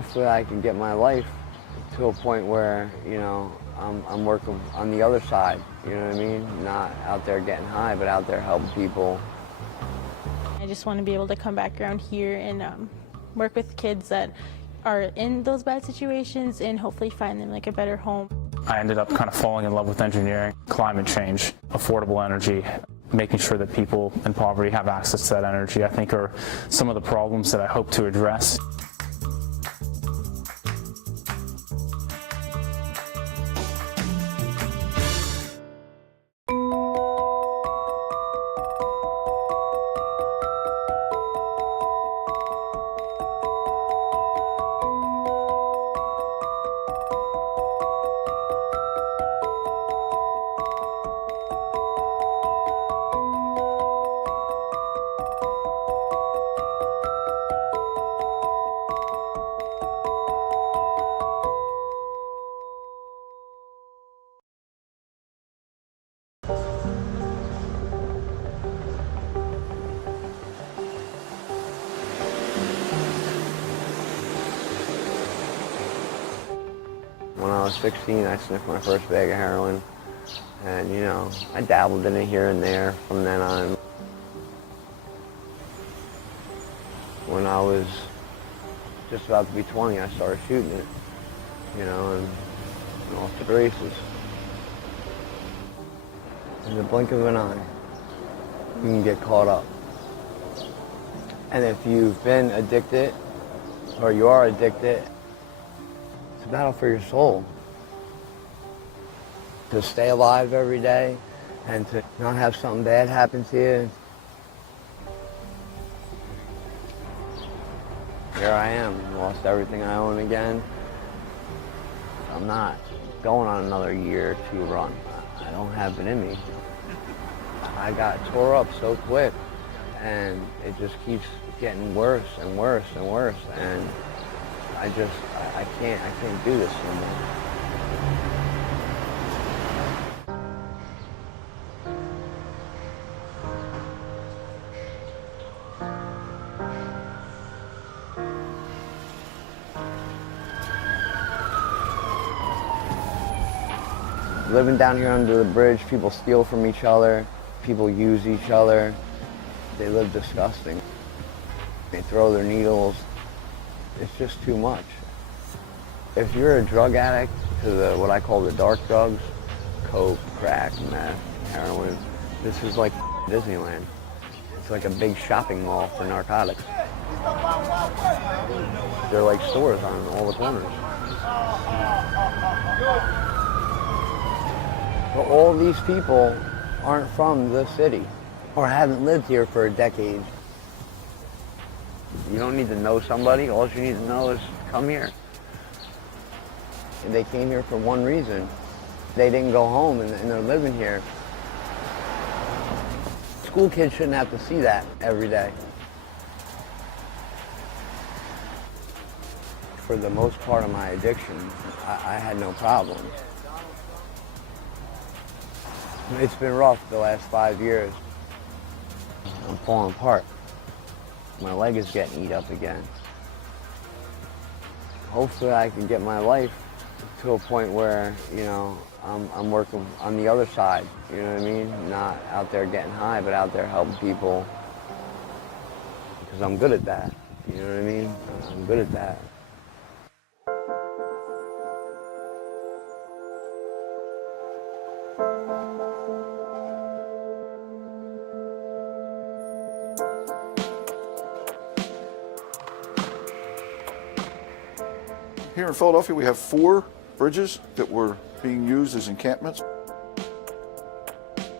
hopefully I can get my life to a point where, I'm working on the other side, you know what I mean? Not out there getting high, but out there helping people. I just want to be able to come back around here and work with kids that are in those bad situations and hopefully find them like a better home. I ended up kind of falling in love with engineering, climate change, affordable energy, making sure that people in poverty have access to that energy, I think are some of the problems that I hope to address. When I was 16, I sniffed my first bag of heroin. And, I dabbled in it here and there from then on. When I was just about to be 20, I started shooting it, and off to the races. In the blink of an eye, you can get caught up. And if you've been addicted, or you are addicted, it's a battle for your soul. To stay alive every day and to not have something bad happen to you. Here I am, lost everything I own again. I'm not going on another year or two run. I don't have it in me. I got tore up so quick, and it just keeps getting worse and worse and worse, and I can't do this anymore. Living down here under the bridge, people steal from each other, people use each other. They live disgusting. They throw their needles. It's just too much. If you're a drug addict to what I call the dark drugs, coke, crack, meth, heroin, this is like Disneyland. It's like a big shopping mall for narcotics. They're like stores on all the corners. But all these people aren't from the city or haven't lived here for a decade. You don't need to know somebody. All you need to know is come here. And they came here for one reason. They didn't go home and they're living here. School kids shouldn't have to see that every day. For the most part of my addiction, I had no problems. It's been rough the last 5 years. I'm falling apart. My leg is getting eat up again. Hopefully I can get my life to a point where, I'm working on the other side, you know what I mean? Not out there getting high, but out there helping people. Because I'm good at that, you know what I mean? I'm good at that. Here in Philadelphia, we have 4 bridges that were being used as encampments.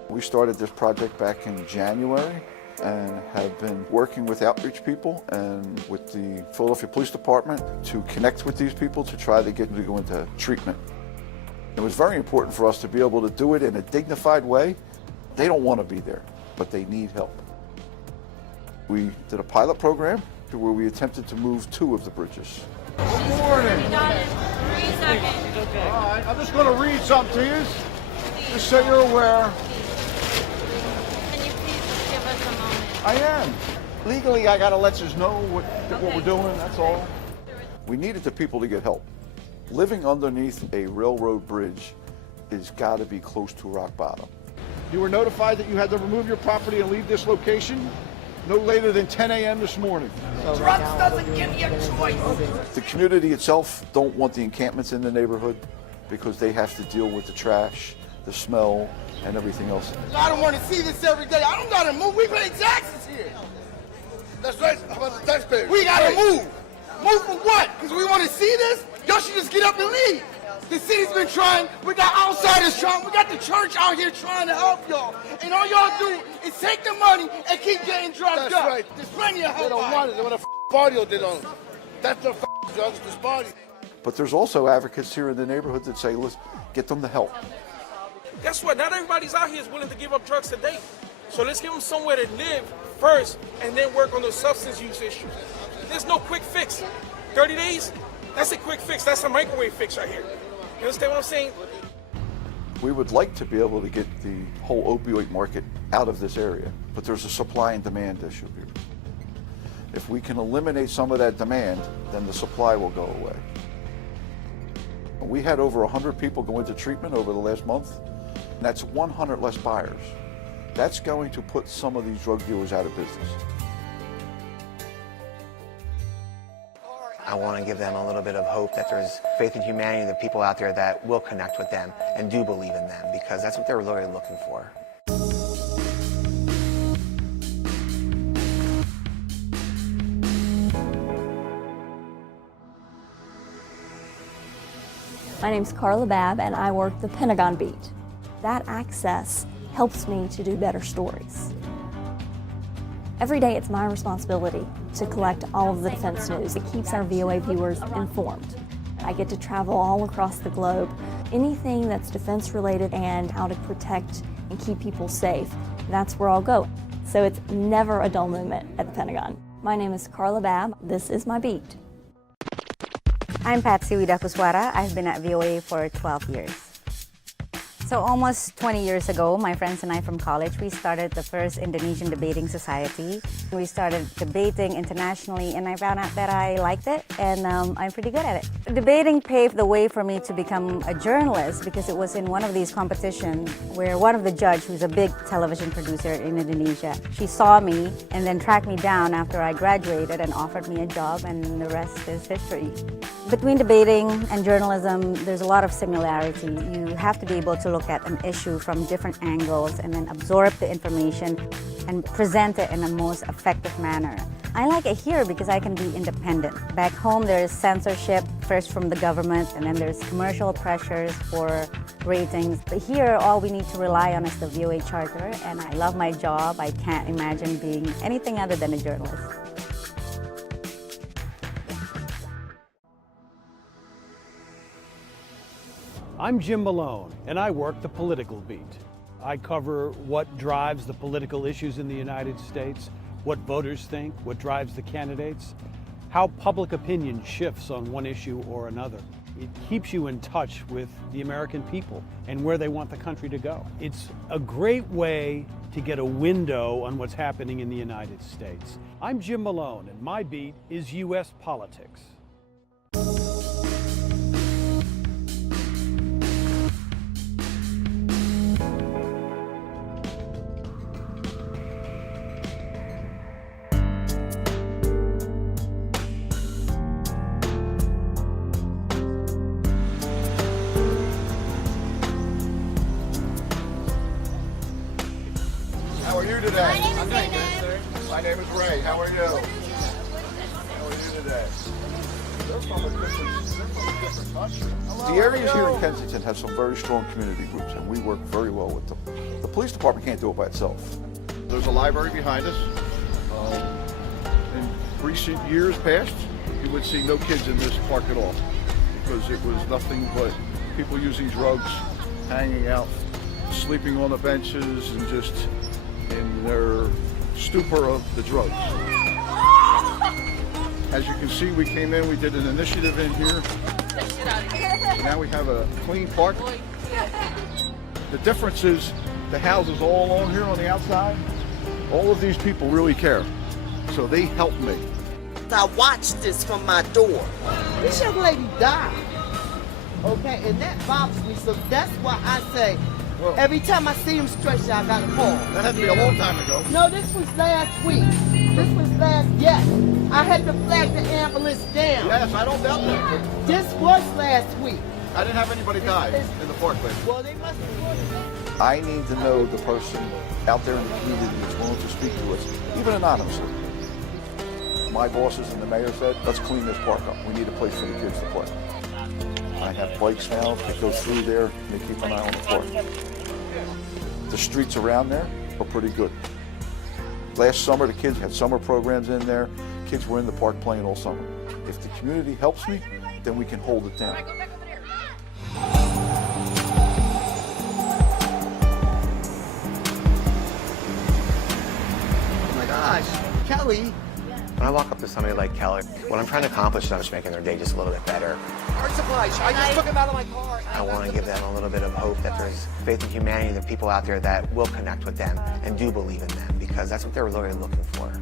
We started this project back in January and have been working with outreach people and with the Philadelphia Police Department to connect with these people to try to get them to go into treatment. It was very important for us to be able to do it in a dignified way. They don't want to be there, but they need help. We did a pilot program where we attempted to move 2 of the bridges. Good morning. Be done in 3 seconds. Okay. All right, I'm just going to read something to you, just so you're aware. Can you please just give us a moment? I am. Legally, I got to let you know what we're doing, that's all. We needed the people to get help. Living underneath a railroad bridge is got to be close to rock bottom. You were notified that you had to remove your property and leave this location no later than 10 a.m. this morning. Drugs doesn't give you a choice. The community itself don't want the encampments in the neighborhood because they have to deal with the trash, the smell, and everything else. I don't want to see this every day. I don't gotta move. We pay taxes here. That's right. How about the taxpayers? We gotta move. Move for what? Because we want to see this? Y'all should just get up and leave. The city's been trying. We got outsiders trying. We got the church out here trying to help y'all. And all y'all do is take the money and keep getting drugged up. That's right. There's plenty of help. They don't want it. They want a party did on them. That's the drugs, this party. But there's also advocates here in the neighborhood that say, let's get them the help. Guess what? Not everybody's out here is willing to give up drugs today. So let's give them somewhere to live first and then work on those substance use issues. There's no quick fix. 30 days, that's a quick fix. That's a microwave fix right here. You understand what I'm saying? We would like to be able to get the whole opioid market out of this area, but there's a supply and demand issue here. If we can eliminate some of that demand, then the supply will go away. We had over 100 people go into treatment over the last month, and that's 100 less buyers. That's going to put some of these drug dealers out of business. I want to give them a little bit of hope that there's faith in humanity, the people out there that will connect with them and do believe in them, because that's what they're really looking for. My name's Carla Babb, and I work the Pentagon beat. That access helps me to do better stories. Every day it's my responsibility to collect all of the defense news. It keeps our VOA viewers informed. I get to travel all across the globe. Anything that's defense related and how to protect and keep people safe, that's where I'll go. So it's never a dull moment at the Pentagon. My name is Carla Babb. This is my beat. I'm Patsy Widapuswara. I've been at VOA for 12 years. So almost 20 years ago, my friends and I from college, we started the first Indonesian Debating Society. We started debating internationally, and I found out that I liked it, and I'm pretty good at it. Debating paved the way for me to become a journalist, because it was in one of these competitions where one of the judges, who's a big television producer in Indonesia, she saw me and then tracked me down after I graduated and offered me a job, and the rest is history. Between debating and journalism, there's a lot of similarity. You have to be able to look at an issue from different angles and then absorb the information and present it in the most effective manner. I like it here because I can be independent. Back home, there's censorship, first from the government, and then there's commercial pressures for ratings. But here, all we need to rely on is the VOA Charter, and I love my job. I can't imagine being anything other than a journalist. I'm Jim Malone, and I work the political beat. I cover what drives the political issues in the United States, what voters think, what drives the candidates, how public opinion shifts on one issue or another. It keeps you in touch with the American people and where they want the country to go. It's a great way to get a window on what's happening in the United States. I'm Jim Malone, and my beat is U.S. politics. How are you today? My name is Ray. How are you? How are you today? They're from a different country. The areas here in Kensington have some very strong community groups, and we work very well with them. The police department can't do it by itself. There's a library behind us. In recent years past, you would see no kids in this park at all, because it was nothing but people using drugs, hanging out, sleeping on the benches, and just in their stupor of the drugs. As you can see, we came in, we did an initiative in here. So now we have a clean park. The difference is the houses all along here on the outside, all of these people really care. So they help me. I watched this from my door. This young lady died. Okay, and that bothers me. So that's why I say, every time I see him stretched out, I got to call. That had to be a long time ago. No, this was last week. Yes. I had to flag the ambulance down. Yes, I don't doubt that. This was last week. I didn't have anybody die in the park place. Well, they must have. I need to know the person out there in the community that's willing to speak to us, even anonymously. My bosses and the mayor said, let's clean this park up. We need a place for the kids to play. I have bikes now that go through there and they keep an eye on the park. The streets around there are pretty good. Last summer, the kids had summer programs in there. Kids were in the park playing all summer. If the community helps me, then we can hold it down. Oh my gosh, Kelly. When I walk up to somebody like Kelly, what I'm trying to accomplish is I'm just making their day just a little bit better. Art supplies. I just took him out of my car. I want to give them a little bit of hope that there's faith in humanity, there are people out there that will connect with them and do believe in them, because that's what they're really looking for.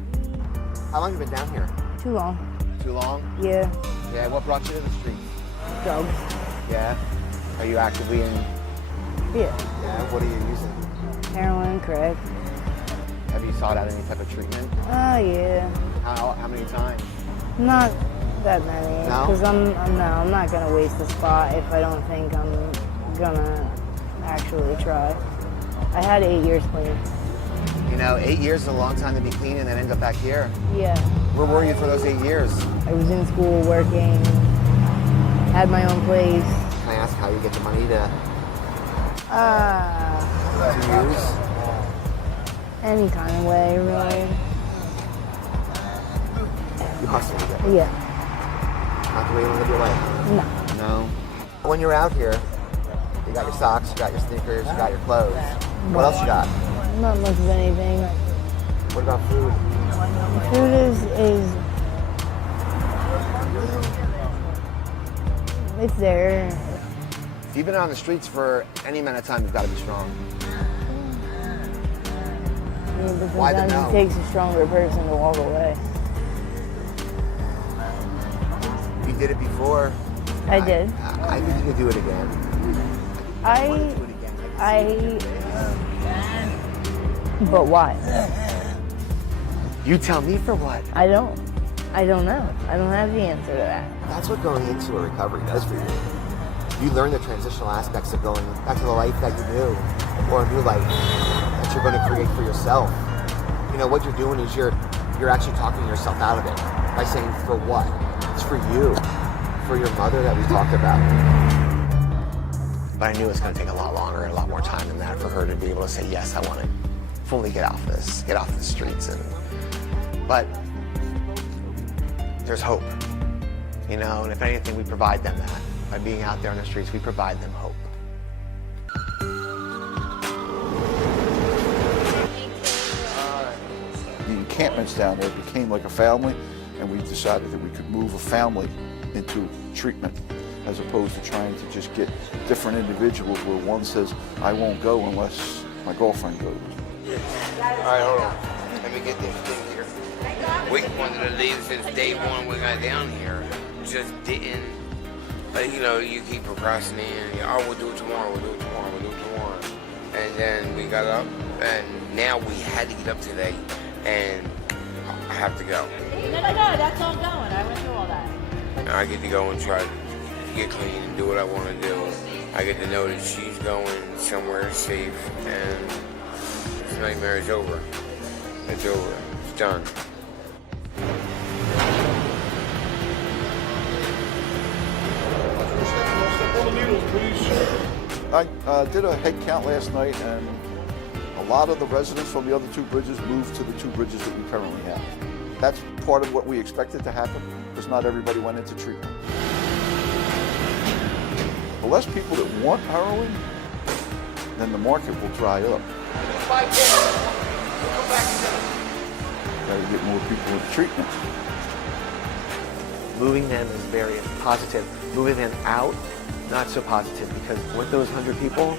How long have you been down here? Too long. Too long? Yeah. Yeah, what brought you to the streets? Drugs. Yeah. Are you actively in? Yeah. Yeah, what are you using? Heroin, crack. Have you sought out any type of treatment? Yeah. How many times? Not that many. No? Because I'm not gonna waste the spot if I don't think I'm gonna actually try. I had 8 years clean. You know, 8 years is a long time to be clean and then end up back here. Yeah. Where were you for those 8 years? I was in school working, had my own place. Can I ask how you get the money to use? Any kind of way, really. You hustle to get it. Yeah. Not the way you live your life. No. No. When you're out here, you got your socks, you got your sneakers, you got your clothes. What else you got? Not much of anything. What about food? Food is it's there. If you've been on the streets for any amount of time, you've got to be strong. But Why the sometimes no? it takes a stronger person to walk away. You did it before. I did. I think you could do it again. But why? You tell me for what? I don't know. I don't have the answer to that. That's what going into a recovery does for you. You learn the transitional aspects of going back to the life that you knew, or a new life that you're going to create for yourself. You know, what you're doing is you're actually talking yourself out of it by saying, for what? It's for you, for your mother that we talked about. But I knew it was going to take a lot longer and a lot more time than that for her to be able to say, yes, I want to fully get off this, get off the streets. But there's hope, you know, and if anything, we provide them that. By being out there on the streets, we provide them hope. The encampments down there became like a family, and we decided that we could move a family into treatment as opposed to trying to just get different individuals where one says, I won't go unless my girlfriend goes. All right, hold on. Let me get this thing here. We wanted to leave since day one we got down here. Just didn't, you know, you keep procrastinating. Oh, we'll do it tomorrow, we'll do it tomorrow, we'll do it tomorrow. And then we got up, and now we had to get up today, and I have to go. No, that's all going. I went through all that. And I get to go and try to get clean and do what I want to do. I get to know that she's going somewhere safe, and this nightmare is over. It's over. It's done. I did a head count last night, and a lot of the residents from the other two bridges moved to the two bridges that we currently have. That's part of what we expected to happen, because not everybody went into treatment. The less people that want heroin, then the market will dry up. Got to get more people into treatment. Moving them is very positive. Moving them out, not so positive, because with those 100 people,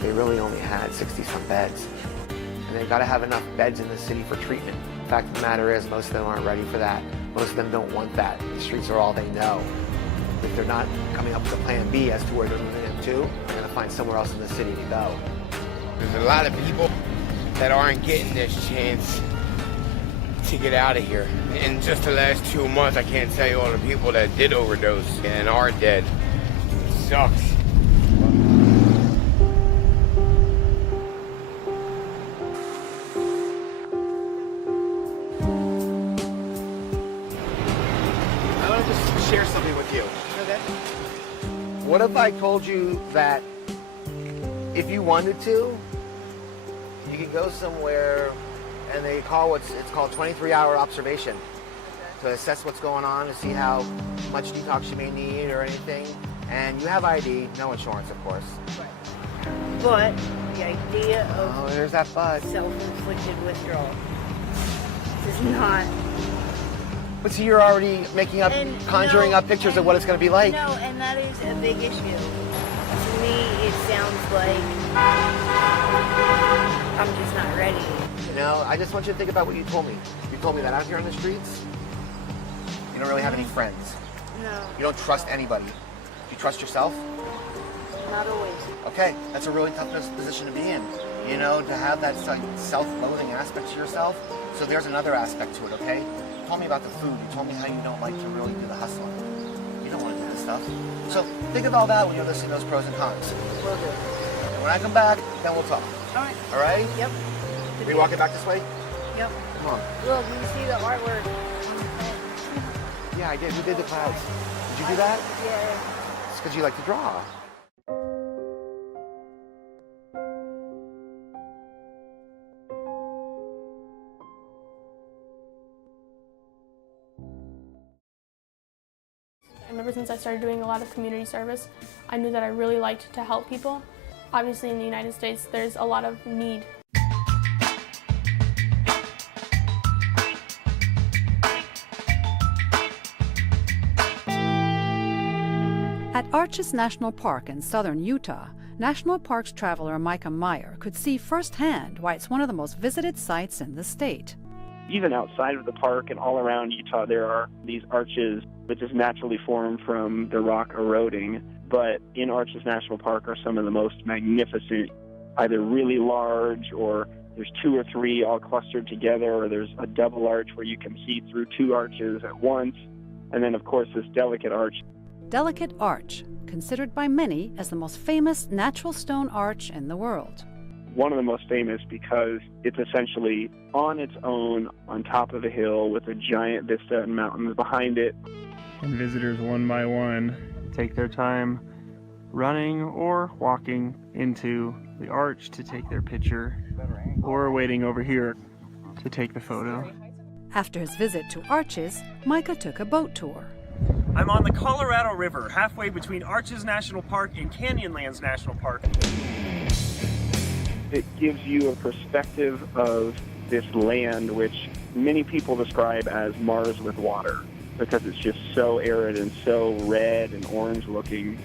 they really only had 60-some beds. And they've got to have enough beds in the city for treatment. The fact of the matter is, most of them aren't ready for that. Most of them don't want that. The streets are all they know. If they're not coming up with a plan B as to where they're moving to, they're going to find somewhere else in the city to go. There's a lot of people that aren't getting this chance to get out of here. In just the last 2 months, I can't tell you all the people that did overdose and are dead. It sucks. I want to just share something with you. Okay. What if I told you that if you wanted to, you could go somewhere and they call it's called 23-hour observation to assess what's going on, to see how much detox you may need or anything. And you have ID, no insurance, of course. But the idea of there's that but. Self-inflicted withdrawal is not. But see, you're already making up, conjuring up pictures of what it's going to be like. No, and that is a big issue. To me, it sounds like I'm just not ready. You know, I just want you to think about what you told me. You told me that out here on the streets, you don't really have any friends. No. You don't trust anybody. Do you trust yourself? Not always. Okay, that's a really tough position to be in. You know, to have that self-loathing aspect to yourself. So there's another aspect to it, okay? You told me about the food. You told me how you don't like to really do the hustling. You don't want to do this stuff. So think of all that when you're listening to those pros and cons. Will do. And when I come back, then we'll talk. All right. All right? Yep. Are you walking back this way? Yep. Come on. Look, you see the artwork on the plane? Yeah, I did. Who did the clouds? Did you do that? Yeah. It's because you like to draw. Ever since I started doing a lot of community service, I knew that I really liked to help people. Obviously in the United States, there's a lot of need. At Arches National Park in southern Utah, National Parks traveler Micah Meyer could see firsthand why it's one of the most visited sites in the state. Even outside of the park and all around Utah, there are these arches that just naturally form from the rock eroding. But in Arches National Park are some of the most magnificent, either really large or there's 2 or 3 all clustered together, or there's a double arch where you can see through 2 arches at once. And then, of course, this Delicate Arch. Delicate Arch, considered by many as the most famous natural stone arch in the world. One of the most famous because it's essentially on its own on top of a hill with a giant vista and mountains behind it. And visitors one by one take their time running or walking into the arch to take their picture, or waiting over here to take the photo. After his visit to Arches, Micah took a boat tour. I'm on the Colorado River, halfway between Arches National Park and Canyonlands National Park. It gives you a perspective of this land, which many people describe as Mars with water, because it's just so arid and so red and orange looking.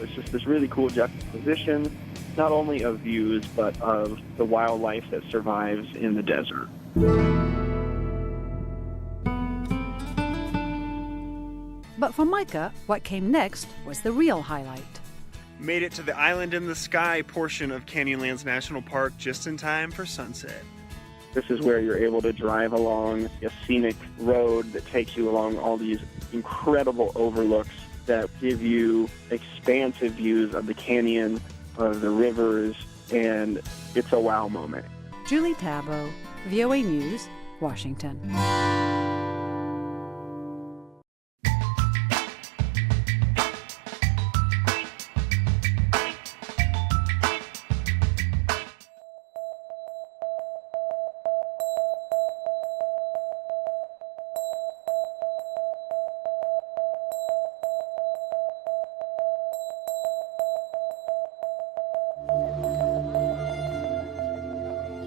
It's just this really cool juxtaposition, not only of views, but of the wildlife that survives in the desert. But for Micah, what came next was the real highlight. Made it to the Island in the Sky portion of Canyonlands National Park just in time for sunset. This is where you're able to drive along a scenic road that takes you along all these incredible overlooks that give you expansive views of the canyon, of the rivers, and it's a wow moment. Julie Tabo, VOA News, Washington.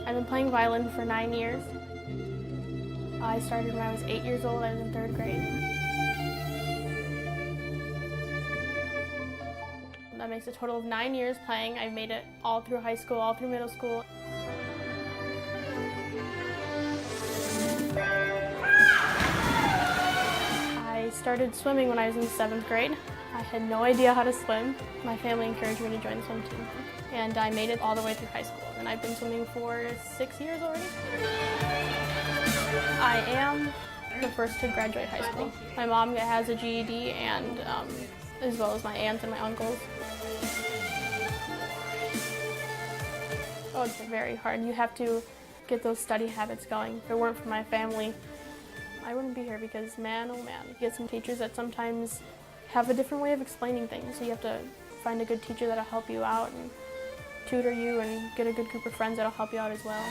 I've been playing violin for 9 years. I started when I was 8 years old. I was in 3rd grade. That makes a total of 9 years playing. I've made it all through high school, all through middle school. I started swimming when I was in 7th grade. I had no idea how to swim. My family encouraged me to join the swim team, and I made it all the way through high school. And I've been swimming for 6 years already. I am the first to graduate high school. My mom has a GED, and as well as my aunts and my uncles. Oh, it's very hard. You have to get those study habits going. If it weren't for my family, I wouldn't be here because, man, oh man, you get some teachers that sometimes have a different way of explaining things. So you have to find a good teacher that'll help you out and tutor you, and get a good group of friends that'll help you out as well.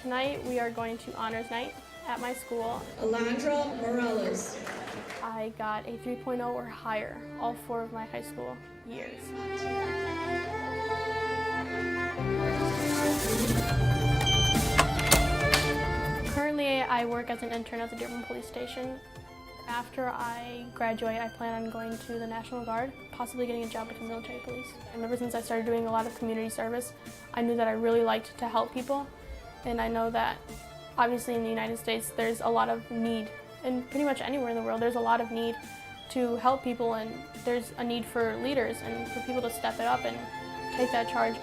Tonight we are going to honors night at my school. Alondra Morales. I got a 3.0 or higher all 4 of my high school years. Currently, I work as an intern at the Dearborn Police Station. After I graduate, I plan on going to the National Guard, possibly getting a job with the military police. And ever since I started doing a lot of community service, I knew that I really liked to help people. And I know that, obviously in the United States, there's a lot of need. And pretty much anywhere in the world, there's a lot of need to help people, and there's a need for leaders and for people to step it up and take that charge.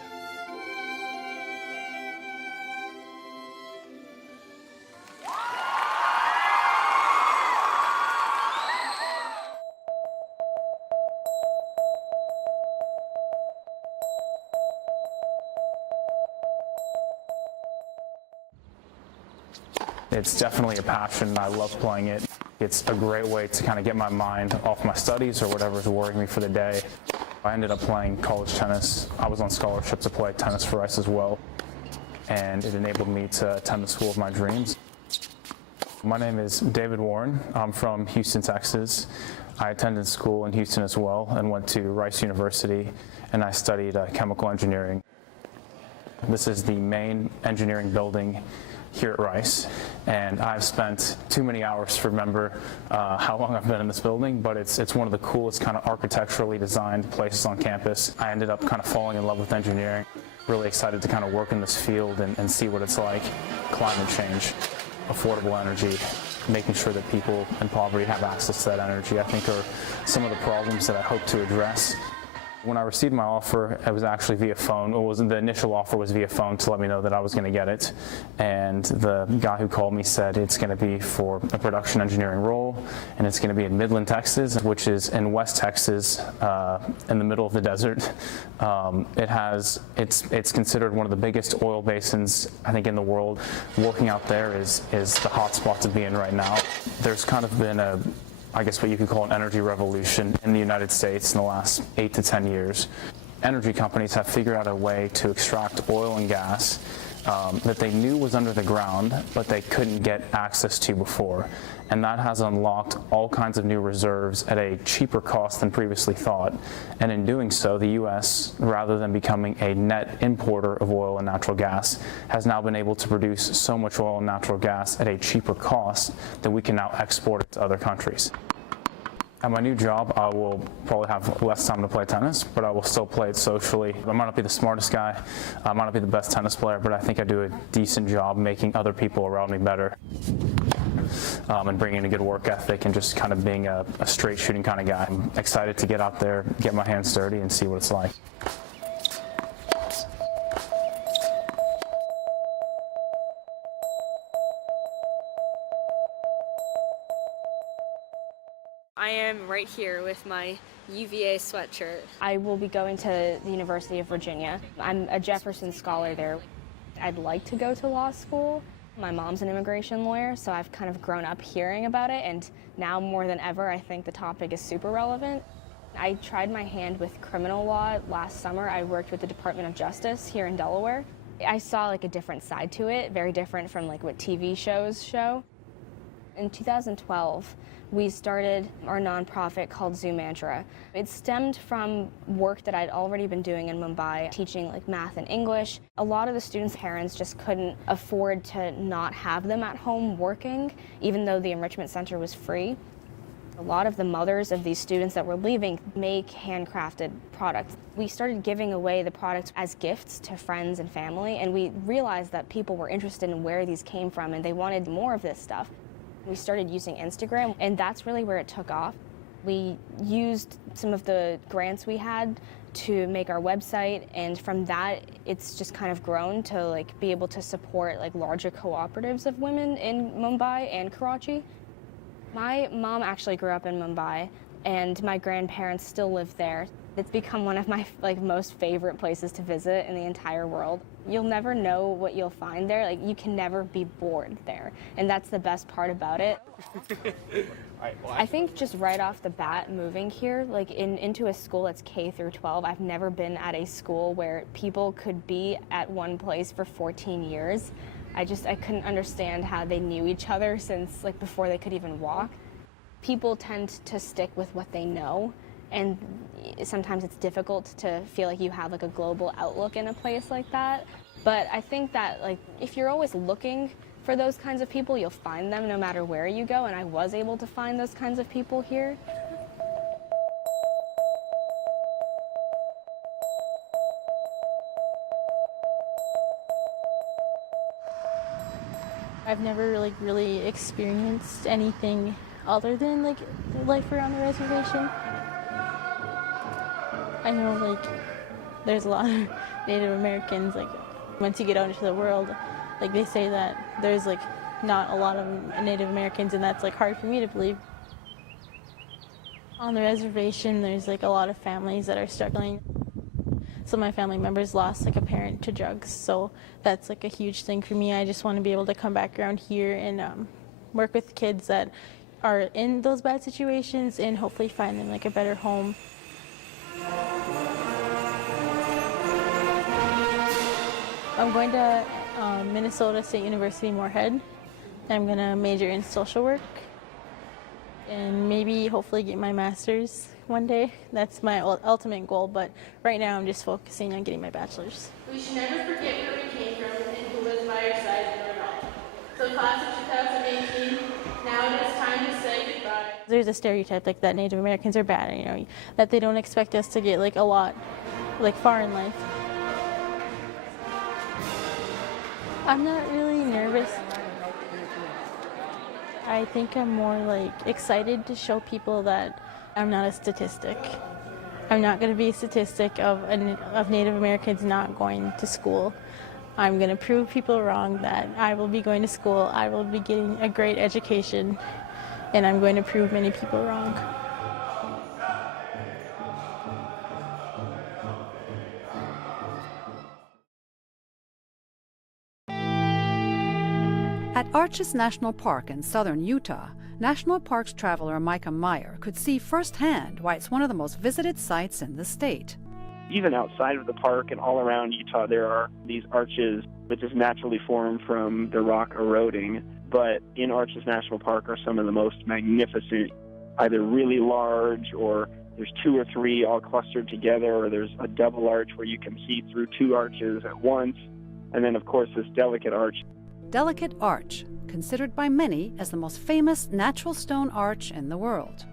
It's definitely a passion. I love playing it. It's a great way to kind of get my mind off my studies or whatever's worrying me for the day. I ended up playing college tennis. I was on scholarship to play tennis for Rice as well, and it enabled me to attend the school of my dreams. My name is David Warren. I'm from Houston, Texas. I attended school in Houston as well and went to Rice University, and I studied chemical engineering. This is the main engineering building here at Rice, and I've spent too many hours to remember how long I've been in this building, but it's one of the coolest kind of architecturally designed places on campus. I ended up kind of falling in love with engineering, really excited to kind of work in this field and see what it's like. Climate change, affordable energy, making sure that people in poverty have access to that energy, I think are some of the problems that I hope to address. When I received my offer, it was actually via phone. The initial offer was via phone to let me know that I was going to get it. And the guy who called me said it's going to be for a production engineering role, and it's going to be in Midland, Texas, which is in West Texas, in the middle of the desert. It's considered one of the biggest oil basins, I think, in the world. Working out there is the hot spot to be in right now. There's kind of been I guess what you could call an energy revolution in the United States in the last 8 to 10 years. Energy companies have figured out a way to extract oil and gas that they knew was under the ground, but they couldn't get access to before. And that has unlocked all kinds of new reserves at a cheaper cost than previously thought. And in doing so, the U.S., rather than becoming a net importer of oil and natural gas, has now been able to produce so much oil and natural gas at a cheaper cost that we can now export it to other countries. At my new job, I will probably have less time to play tennis, but I will still play it socially. I might not be the smartest guy, I might not be the best tennis player, but I think I do a decent job making other people around me better. And bringing a good work ethic and just kind of being a straight shooting kind of guy. I'm excited to get out there, get my hands dirty, and see what it's like. I am right here with my UVA sweatshirt. I will be going to the University of Virginia. I'm a Jefferson Scholar there. I'd like to go to law school. My mom's an immigration lawyer, so I've kind of grown up hearing about it, and now more than ever, I think the topic is super relevant. I tried my hand with criminal law last summer. I worked with the Department of Justice here in Delaware. I saw like a different side to it, very different from like what TV shows show. In 2012, we started our nonprofit called Zoo Mantra. It stemmed from work that I'd already been doing in Mumbai, teaching like math and English. A lot of the students' parents just couldn't afford to not have them at home working, even though the enrichment center was free. A lot of the mothers of these students that were leaving make handcrafted products. We started giving away the products as gifts to friends and family, and we realized that people were interested in where these came from and they wanted more of this stuff. We started using Instagram, and that's really where it took off. We used some of the grants we had to make our website, and from that it's just kind of grown to like be able to support like larger cooperatives of women in Mumbai and Karachi. My mom actually grew up in Mumbai, and my grandparents still live there. It's become one of my most favorite places to visit in the entire world. You'll never know what you'll find there. Like, you can never be bored there, and that's the best part about it. I think just right off the bat, moving here, like into a school that's K through 12, I've never been at a school where people could be at one place for 14 years. I couldn't understand how they knew each other since like before they could even walk. People tend to stick with what they know, and sometimes it's difficult to feel like you have like a global outlook in a place like that. But I think that like if you're always looking for those kinds of people, you'll find them no matter where you go, and I was able to find those kinds of people here. I've never really experienced anything other than like life around the reservation. I know like there's a lot of Native Americans, like once you get out into the world, like they say that there's like not a lot of Native Americans, and that's like hard for me to believe. On the reservation there's like a lot of families that are struggling. Some of my family members lost like a parent to drugs, so that's like a huge thing for me. I just want to be able to come back around here and work with kids that are in those bad situations and hopefully find them like a better home. I'm going to Minnesota State University Moorhead. I'm going to major in social work and maybe hopefully get my master's one day. That's my ultimate goal, but right now I'm just focusing on getting my bachelor's. We should never forget where we came from and who was by our side in our life. So class of 2018, now it is time to say goodbye. There's a stereotype like that Native Americans are bad, you know, that they don't expect us to get like a lot, like far in life. I'm not really nervous. I think I'm more like excited to show people that I'm not a statistic. I'm not going to be a statistic of Native Americans not going to school. I'm going to prove people wrong that I will be going to school, I will be getting a great education, and I'm going to prove many people wrong. At Arches National Park in southern Utah, National Parks traveler Micah Meyer could see firsthand why it's one of the most visited sites in the state. Even outside of the park and all around Utah, there are these arches that just naturally form from the rock eroding. But in Arches National Park are some of the most magnificent, either really large or there's two or three all clustered together, or there's a double arch where you can see through two arches at once. And then, of course, this delicate arch. Delicate Arch, considered by many as the most famous natural stone arch in the world.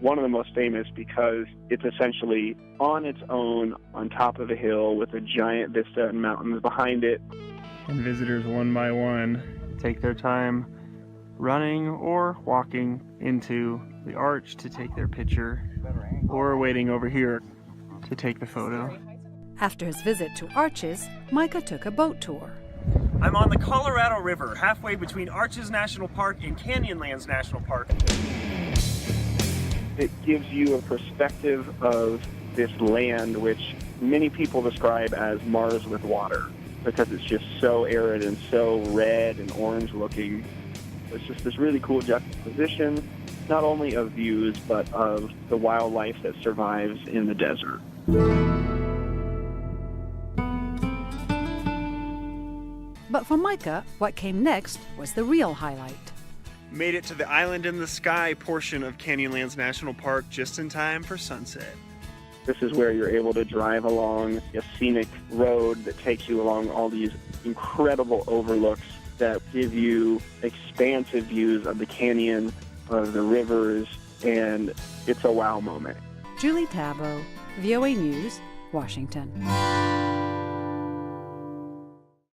One of the most famous because it's essentially on its own on top of a hill with a giant vista and mountains behind it. And visitors one by one take their time running or walking into the arch to take their picture, or waiting over here to take the photo. After his visit to Arches, Micah took a boat tour. I'm on the Colorado River, halfway between Arches National Park and Canyonlands National Park. It gives you a perspective of this land which many people describe as Mars with water, because it's just so arid and so red and orange looking. It's just this really cool juxtaposition, not only of views, but of the wildlife that survives in the desert. But for Micah, what came next was the real highlight. Made it to the Island in the Sky portion of Canyonlands National Park just in time for sunset. This is where you're able to drive along a scenic road that takes you along all these incredible overlooks that give you expansive views of the canyon, of the rivers, and it's a wow moment. Julie Tabo, VOA News, Washington.